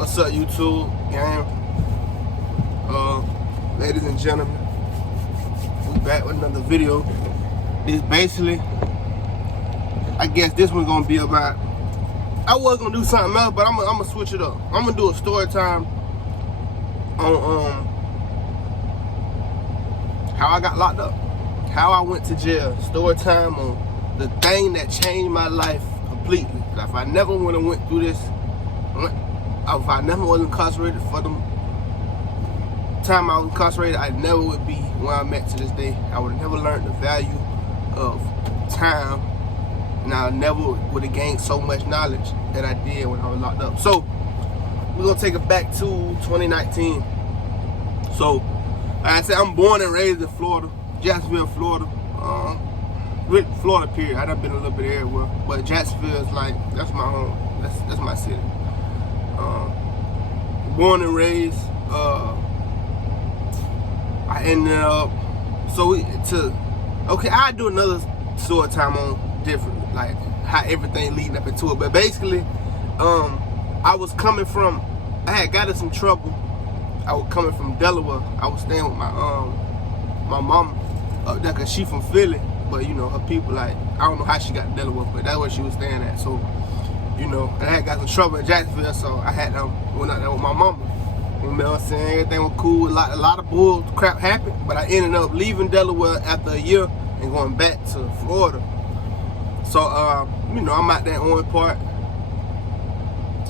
What's up, YouTube gang? Ladies and gentlemen, we back with another video. This basically, I guess this one's gonna be about. I was gonna do something else, but I'm gonna switch it up. I'm gonna do a story time on how I got locked up, how I went to jail. Story time on the thing that changed my life completely. If I never would have went through this, if I never was incarcerated for the time I was incarcerated, I never would be where I'm at to this day. I would have never learned the value of time, and I never would have gained so much knowledge that I did when I was locked up. So we're gonna take it back to 2019. So like I said, I'm born and raised in Florida, Jacksonville, Florida. With Florida period. I done been a little bit everywhere, but Jacksonville is like, that's my home. That's my city. Born and raised. I ended up, I do another story time on different, like how everything leading up into it. But basically, I was coming from, I had got in some trouble. I was coming from Delaware. I was staying with my mama up there, cause she from Philly. But you know, her people, like, I don't know how she got to Delaware, but that's where she was staying at. So, you know, and I had got some trouble in Jacksonville, so I had went out there with my mama. You know what I'm saying? Everything was cool. A lot of bull crap happened, but I ended up leaving Delaware after a year and going back to Florida. So, you know, I'm out there in Orange Park.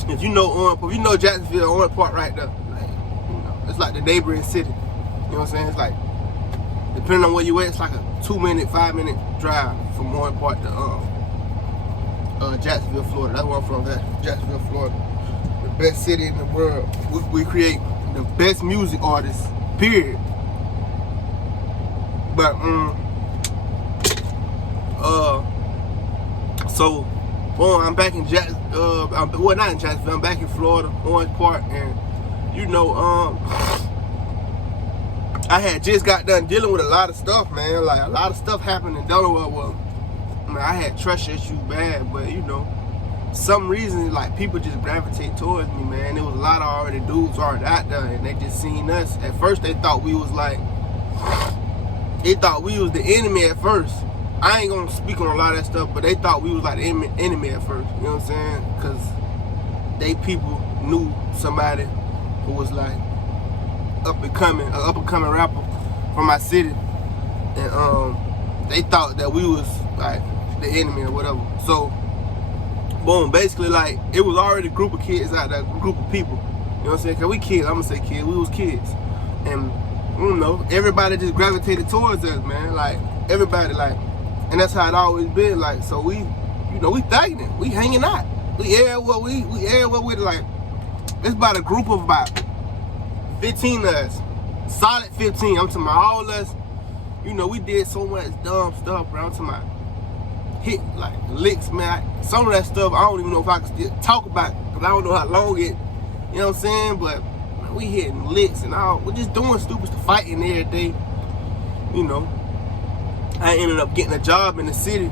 If you know Orange Park, you know Jacksonville, Orange Park right there. Like, you know, it's like the neighboring city. You know what I'm saying? It's like, depending on where you at, it's like a 2-minute, 5-minute drive from Orange Park to Jacksonville, Florida. That's where I'm from, Jacksonville, Florida. The best city in the world. We create the best music artists, period. But so boom, I'm back in well, not in Jacksonville, I'm back in Florida, Orange Park, and you know, I had just got done dealing with a lot of stuff, man. Like, a lot of stuff happened in Delaware. Well, I mean, I had trust issues bad, but you know, some reason, like, people just gravitate towards me, man. There was a lot of dudes already out there, and they just seen us. At first, they thought we was like, they thought we was the enemy at first. I ain't gonna speak on a lot of that stuff, but they thought we was like the enemy at first. You know what I'm saying? Because they people knew somebody who was like up and coming rapper from my city, and they thought that we was like the enemy or whatever. So boom, basically, like, it was already a group of kids out there, a group of people. You know what I'm saying? Cause we kids, I'm gonna say kids, we was kids, and you know, everybody just gravitated towards us, man. Like, everybody, like, and that's how it always been. Like, so we, you know, we thugging it, we hanging out, we everywhere with, like, it's about a group of about 15 of us, solid 15. I'm talking about all of us. You know, we did so much dumb stuff, bro. I'm talking about hit like licks, man. Some of that stuff I don't even know if I can still talk about, because I don't know how long it, you know what I'm saying? But man, we hitting licks and all. We're just doing stupid stuff, fighting every day. You know, I ended up getting a job in the city.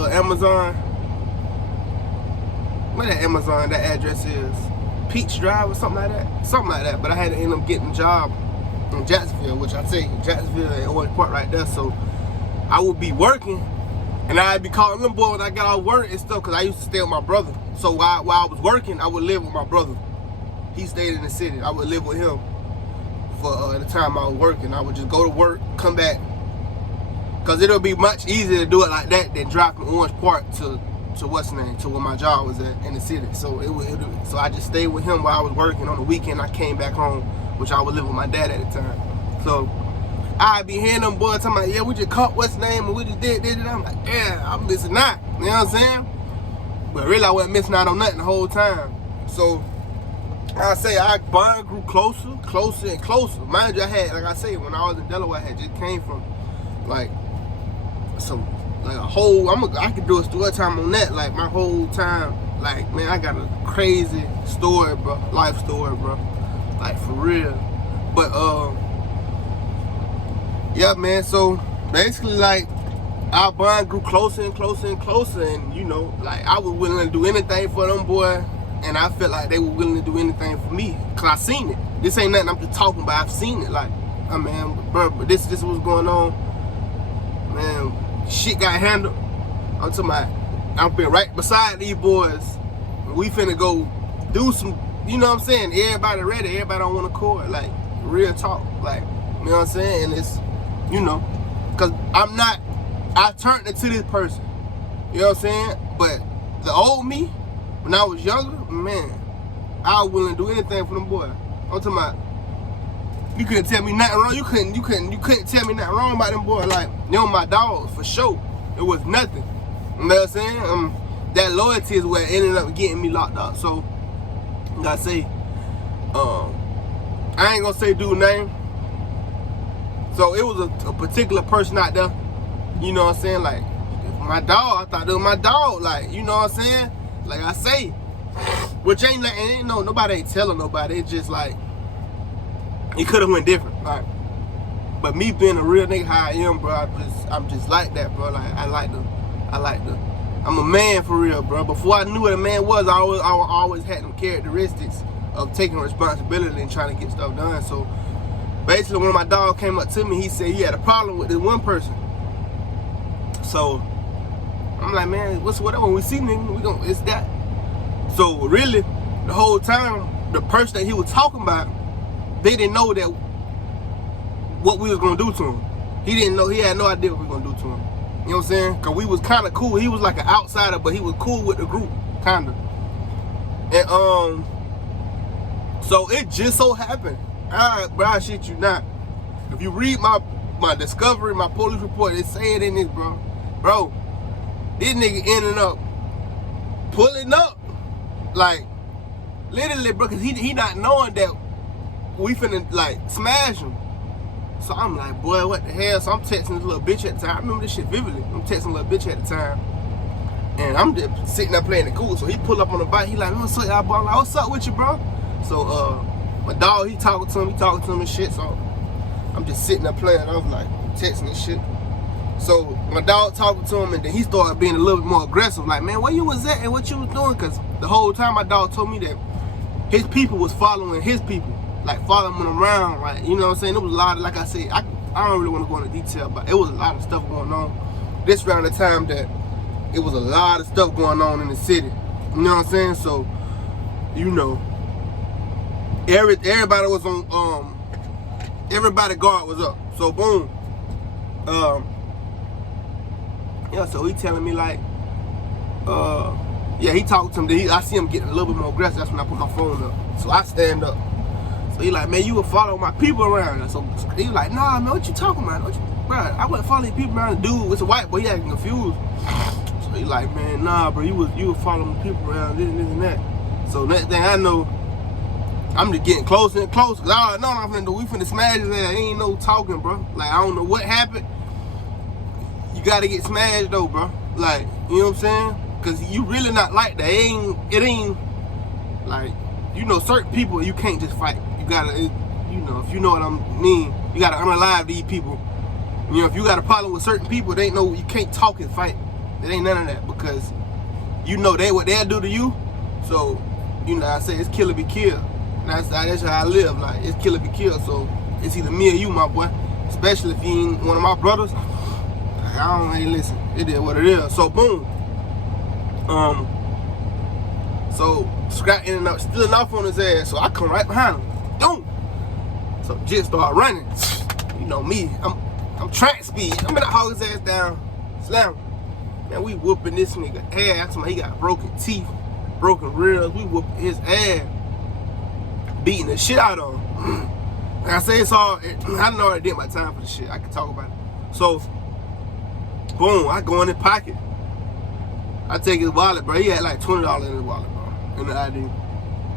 Amazon. What that Amazon, that address is? Peach Drive or something like that. But I had to end up getting a job in Jacksonville, which I say Jacksonville and Orange Park right there. So I would be working, and I'd be calling them boys when I got off work and stuff, because I used to stay with my brother. So while I was working, I would live with my brother. He stayed in the city. I would live with him for the time I was working. I would just go to work, come back, because it'll be much easier to do it like that than drive from Orange Park to what's the name, to where my job was at in the city. So so I just stayed with him while I was working. On the weekend, I came back home, which I would live with my dad at the time. So I'd be hearing them boys talking about, yeah, we just caught what's the name and we just did it. I'm like, yeah, I'm missing out. You know what I'm saying? But really, I wasn't missing out on nothing the whole time. So I say our bond grew closer and closer. Mind you, I had, like I say, when I was in Delaware, I had just came from like a whole, I could do a story time on that, like my whole time. Like, man, I got a crazy story, bro, life story, bro, like for real. But yeah, man, so basically, like, our bond grew closer and closer and closer, and you know, like I was willing to do anything for them boy, and I felt like they were willing to do anything for me, cause I seen it. This ain't nothing I'm just talking about. I've seen it. Like, I mean, bro, but this was going on. Man, shit got handled. I'm talking about, I've been right beside these boys. We finna go do some, you know what I'm saying? Everybody ready. Everybody on one accord. Like, real talk. Like, you know what I'm saying? And it's, you know, cause I turned into this person. You know what I'm saying? But the old me, when I was younger, man, I was willing to do anything for them boys. I'm talking about, you couldn't tell me nothing wrong. You couldn't tell me nothing wrong about them boys. Like, they were my dogs for sure. It was nothing. You know what I'm saying? That loyalty is what ended up getting me locked up. So, like I say, I ain't gonna say dude's name. So it was a particular person out there. You know what I'm saying? Like, my dog, I thought it was my dog. Like, you know what I'm saying? Like I say, which ain't no, nobody ain't telling nobody. It's just like, it could have went different. Like, but me being a real nigga how I am, bro, I'm just like that, bro. Like, I'm a man for real, bro. Before I knew what a man was, I always had them characteristics of taking responsibility and trying to get stuff done. So basically, when my dog came up to me, he said he had a problem with this one person. So I'm like, man, whatever. When we see nigga, it's that. So really, the whole time, the person that he was talking about, they didn't know that what we was gonna do to him. He didn't know. He had no idea what we were gonna do to him. You know what I'm saying? Cause we was kind of cool. He was like an outsider, but he was cool with the group, kind of. And so it just so happened. Bro, I shit you not. If you read my discovery, my police report, it say it in this, bro. Bro, this nigga ended up pulling up, like literally, bro, cause he not knowing that we finna like smash him. So I'm like, boy, what the hell? So I'm texting this little bitch at the time. I remember this shit vividly. I'm texting little bitch at the time. And I'm just sitting there playing it cool. So he pull up on the bike. He like, what's up, y'all, bro? I'm like, what's up with you, bro? So my dog, he talking to him and shit. So I'm just sitting there playing. I was like, texting and shit. So my dog talking to him, and then he started being a little bit more aggressive. Like, man, where you was at and what you was doing? Because the whole time my dog told me that his people was following his people. Like, following him around, like, you know what I'm saying? It was a lot of, like I said, I don't really want to go into detail, but it was a lot of stuff going on. This around the time that it was a lot of stuff going on in the city. You know what I'm saying? So, you know, everybody was on, everybody guard was up. So, boom. Yeah, so he telling me, like, yeah, he talked to him. I see him getting a little bit more aggressive. That's when I put my phone up. So I stand up. So he like, man, you were following my people around. So he like, nah, man, what you talking about? Bro, I wasn't following people around. The dude was a white boy. He acting confused. So he like, man, nah, bro, you were following people around, this and that. So next thing I know, I'm just getting closer and closer. Cause I already know what I'm finna do. We finna smash his ass. Ain't no talking, bro. Like, I don't know what happened. You gotta get smashed though, bro. Like, you know what I'm saying? Cause you really not like that. It ain't like, you know, certain people you can't just fight. You gotta, you know, if you know what I mean, you gotta unalive these people. You know, if you got a problem with certain people, they know you can't talk and fight. It ain't none of that, because you know what they'll do to you. So, you know, I say it's kill or be killed. That's how I live. Like, it's kill or be killed. So it's either me or you, my boy. Especially if you ain't one of my brothers. Hey, listen, it is what it is. So boom. So Scrap ended up stealing off on his ass. So I come right behind him. Boom. So Jit start running. You know me. I'm track speed. I'm gonna hog his ass down. Slam. Man, we whooping this nigga ass. He got broken teeth, broken ribs. We whooping his ass, beating the shit out of him. Like I say, it's all. I know I did my time for the shit. I can talk about it. So, boom. I go in his pocket. I take his wallet, bro. He had like $20 in his wallet, bro, in the ID.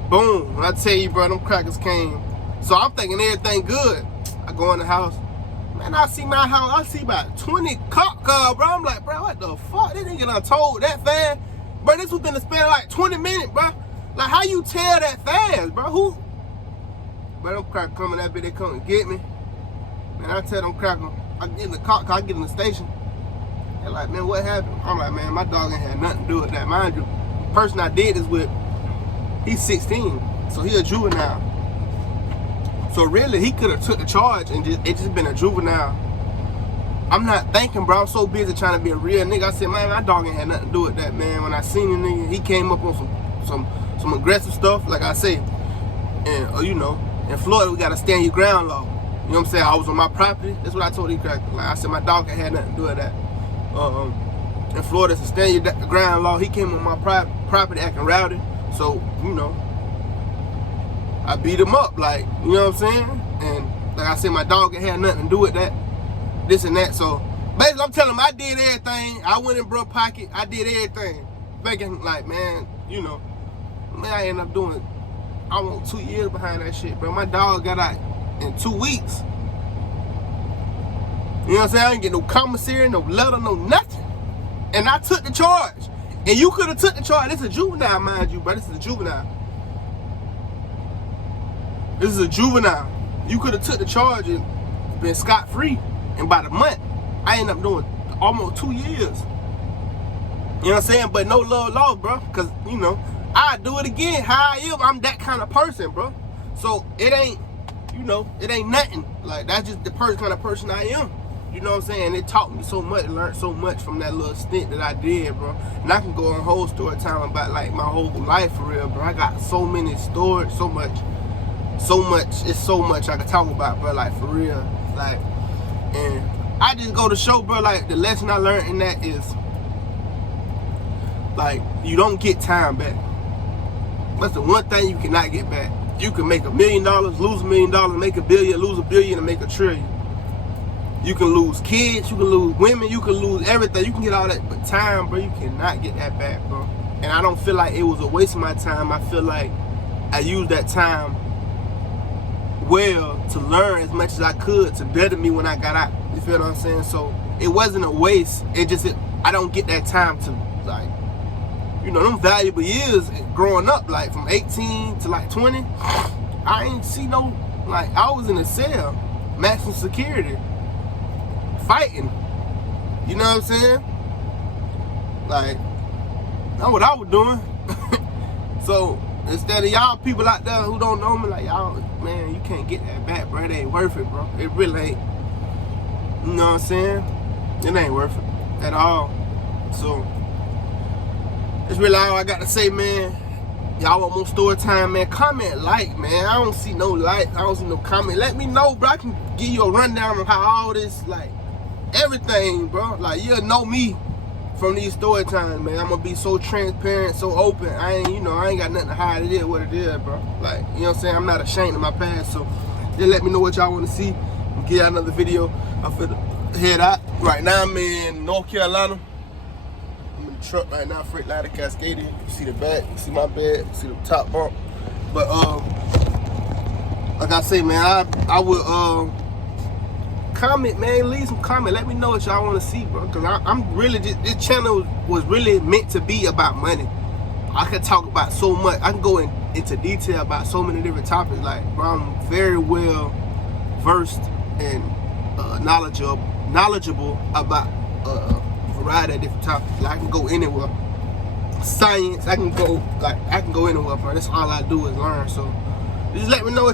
Boom. When I tell you, bro, them crackers came. So I'm thinking everything good. I go in the house. Man, I see my house. I see about 20 cop cars, bro. I'm like, bro, what the fuck? This nigga done told that fast. Bro, this was gonna spend like 20 minutes, bro. Like, how you tell that fast, bro? Who? Bro, them crackers coming that bit, they come and get me. Man, I tell them crackers, I get in the cop car, I get in the station. They're like, man, what happened? I'm like, man, my dog ain't had nothing to do with that. Mind you, the person I did this with, he's 16, so he a juvenile. So really, he could have took the charge and it just been a juvenile. I'm not thinking, bro. I'm so busy trying to be a real nigga. I said, man, my dog ain't had nothing to do with that, man. When I seen the nigga, he came up on some aggressive stuff, like I say. And you know, in Florida, we gotta stand your ground law. You know what I'm saying? I was on my property. That's what I told these crackers. Like I said, my dog ain't had nothing to do with that. In Florida, it's a stand your ground law. He came on my property acting rowdy. So, you know, I beat him up, like, you know what I'm saying? And like I said, my dog ain't had nothing to do with that, this and that. So basically, I'm telling him I did everything. I went in bro pocket. I did everything. Thinking like, man, you know, man, I ended up doing almost 2 years behind that shit, bro. My dog got out in 2 weeks. You know what I'm saying? I didn't get no commissary, no letter, no nothing. And I took the charge. And you could have took the charge. This is a juvenile, mind you, bro. This is a juvenile. This is a juvenile. You could have took the charge and been scot-free in about a month. I ended up doing almost 2 years. You know what I'm saying? But no love lost, bro. Because, you know, I do it again. How I am, I'm that kind of person, bro. So it ain't, you know, it ain't nothing. Like, that's just the kind of person I am. You know what I'm saying? It taught me so much, learned so much from that little stint that I did, bro. And I can go on whole story time about, like, my whole life for real, bro. I got so many stories, so much. It's so much I can talk about, bro, like, for real. Like, and I just go to show, bro, like, the lesson I learned in that is, like, you don't get time back. That's the one thing you cannot get back. You can make $1 million, lose $1 million, make $1 billion, lose $1 billion, and make $1 trillion. You can lose kids, you can lose women, you can lose everything. You can get all that, but time, bro, you cannot get that back, bro. And I don't feel like it was a waste of my time. I feel like I used that time well to learn as much as I could to better me when I got out. You feel what I'm saying? So it wasn't a waste. I don't get that time to, like, you know, them valuable years growing up, like from 18 to like 20. I ain't see no, like, I was in a cell, maximum security, fighting. You know what I'm saying? Like, that's what I was doing. So instead of y'all people out there who don't know me, like, y'all, man, you can't get that back, bro. It ain't worth it, bro. It really ain't. You know what I'm saying? It ain't worth it at all. So that's really all I got to say, man. Y'all want more story time, man? Comment, like, man. I don't see no like. I don't see no comment. Let me know, bro. I can give you a rundown of how all this, like, everything, bro. Like, you'll know me from these story times, man. I'm gonna be so transparent, so open. I ain't got nothing to hide. It is what it is, bro. Like, you know what I'm saying? I'm not ashamed of my past. So just let me know what y'all want to see. I'll get out another video. I'm finna head out. Right now, I'm in North Carolina. I'm in the truck right now, Freight Ladder Cascadia. You see the back, you see my bed, you see the top bump. But like I say, man, I would comment, man. Leave some comment. Let me know what y'all want to see, bro. Cause I'm really just, this channel was really meant to be about money. I could talk about so much. I can go into detail about so many different topics. Like, bro, I'm very well versed and knowledgeable about a variety of different topics. Like, I can go anywhere. Science, I can go anywhere, bro. That's all I do is learn. So just let me know what